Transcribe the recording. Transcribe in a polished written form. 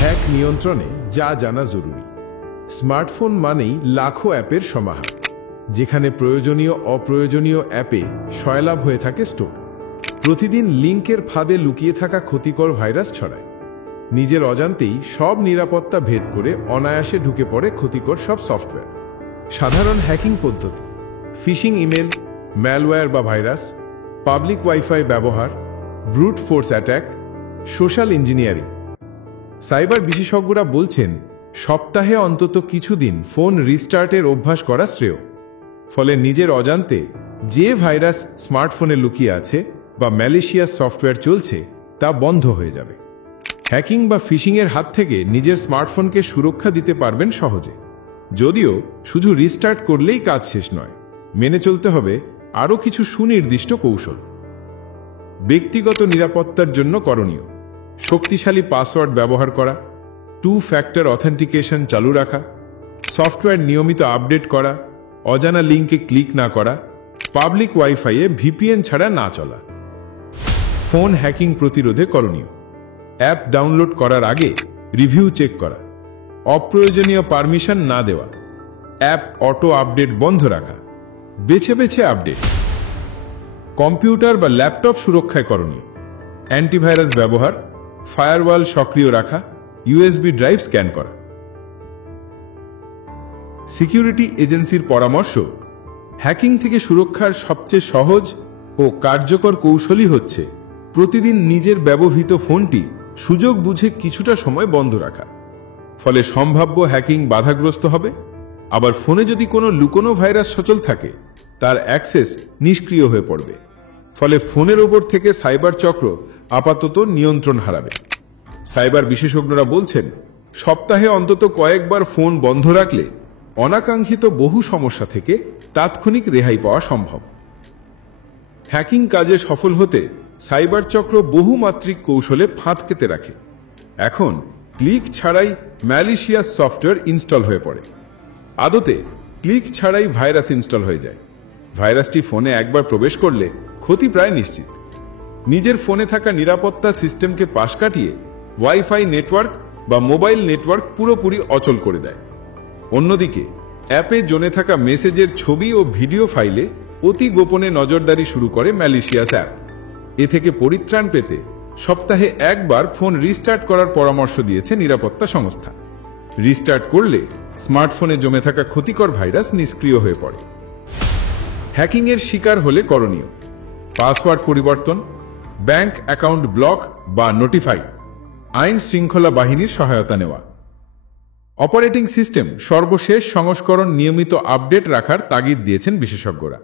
Hack নিয়ন্ত্রণে যা জানা জরুরি। স্মার্টফোন মানেই লাখো অ্যাপের সমাহার, যেখানে প্রয়োজনীয় অপ্রয়োজনীয় অ্যাপে সয়লাভ হয়ে থাকে স্টোর। প্রতিদিন লিঙ্কের ফাঁদে লুকিয়ে থাকা ক্ষতিকর ভাইরাস ছড়ায়। নিজের অজান্তেই সব নিরাপত্তা ভেদ করে অনায়াসে ঢুকে পড়ে ক্ষতিকর সব সফটওয়্যার। সাধারণ হ্যাকিং পদ্ধতি: ফিশিং ইমেল, ম্যালওয়্যার বা ভাইরাস, পাবলিক ওয়াইফাই ব্যবহার, brute force attack, social engineering. Cyber বিশেষজ্ঞরা বলছেন, সপ্তাহে অন্তত কিছুদিন ফোন রিস্টার্টের অভ্যাস করা শ্রেয়। ফলে নিজের অজান্তে যে ভাইরাস স্মার্টফোনে লুকিয়ে আছে বা ম্যালিশিয়াস সফটওয়্যার চলছে তা বন্ধ হয়ে যাবে। হ্যাকিং বা ফিশিংয়ের হাত থেকে নিজের স্মার্টফোনকে সুরক্ষা দিতে পারবেন সহজে। যদিও শুধু রিস্টার্ট করলেই কাজ শেষ নয়, মেনে চলতে হবে আরও কিছু সুনির্দিষ্ট কৌশল। ব্যক্তিগত নিরাপত্তার জন্য করণীয়: শক্তিশালী পাসওয়ার্ড ব্যবহার করা, 2 ফ্যাক্টর অথেন্টিকেশন চালু রাখা, সফটওয়্যার নিয়মিত আপডেট করা, অজানা লিঙ্কে ক্লিক না করা, পাবলিক ওয়াইফাইয়ে ভিপিএন ছাড়া না চলা। ফোন হ্যাকিং প্রতিরোধে করণীয়: অ্যাপ ডাউনলোড করার আগে রিভিউ চেক করা, অপ্রয়োজনীয় পারমিশন না দেওয়া, অ্যাপ অটো আপডেট বন্ধ রাখা, বেছে বেছে আপডেট। কম্পিউটার বা ল্যাপটপ সুরক্ষায় করণীয়: অ্যান্টিভাইরাস ব্যবহার, ফায়ারওয়াল সক্রিয় রাখা, ইউএসবি ড্রাইভ স্ক্যান করা। সিকিউরিটি এজেন্সির পরামর্শ: হ্যাকিং থেকে সুরক্ষার সবচেয়ে সহজ ও কার্যকর কৌশলই হচ্ছে প্রতিদিন নিজের ব্যবহৃত ফোনটি সুযোগ বুঝে কিছুটা সময় বন্ধ রাখা। ফলে সম্ভাব্য হ্যাকিং বাধাগ্রস্ত হবে। আবার ফোনে যদি কোনো লুকোনো ভাইরাস সচল থাকে, তার অ্যাক্সেস নিষ্ক্রিয় হয়ে পড়বে। ফলে ফোনের ওপর থেকে সাইবার চক্র আপাতত নিয়ন্ত্রণ হারাবে। সাইবার বিশেষজ্ঞরা বলছেন, সপ্তাহে অন্তত কয়েকবার ফোন বন্ধ রাখলে অনাকাঙ্ক্ষিত বহু সমস্যা থেকে তাৎক্ষণিক রেহাই পাওয়া সম্ভব। হ্যাকিং কাজে সফল হতে সাইবার চক্র বহুমাত্রিক কৌশলে ফাঁদ কেটে রাখে। এখন ক্লিক ছাড়াই ম্যালিশিয়াস সফটওয়্যার ইনস্টল হয়ে পড়ে। আদতে ক্লিক ছাড়াই ভাইরাস ইনস্টল হয়ে যায়। ভাইরাসটি ফোনে একবার প্রবেশ করলে ক্ষতি প্রায় নিশ্চিত। নিজের ফোনে থাকা নিরাপত্তা সিস্টেমকে পাশ কাটিয়ে ওয়াইফাই নেটওয়ার্ক বা মোবাইল নেটওয়ার্ক পুরোপুরি অচল করে দেয়। অন্যদিকে অ্যাপে জমে থাকা মেসেজের ছবি ও ভিডিও ফাইলে অতি গোপনে নজরদারি শুরু করে ম্যালিশিয়াস অ্যাপ। এ থেকে পরিত্রাণ পেতে সপ্তাহে একবার ফোন রিস্টার্ট করার পরামর্শ দিয়েছে নিরাপত্তা সংস্থা। রিস্টার্ট করলে স্মার্টফোনে জমে থাকা ক্ষতিকর ভাইরাস নিষ্ক্রিয় হয়ে পড়ে। হ্যাকিংয়ের শিকার হলে করণীয়: পাসওয়ার্ড পরিবর্তন, ব্যাংক অ্যাকাউন্ট ব্লক বা নোটিফাই, আইন শৃঙ্খলা বাহিনীর সহায়তা নেওয়া। অপারেটিং সিস্টেম সর্বশেষ সংস্করণ নিয়মিত আপডেট রাখার তাগিদ দিয়েছেন বিশেষজ্ঞরা।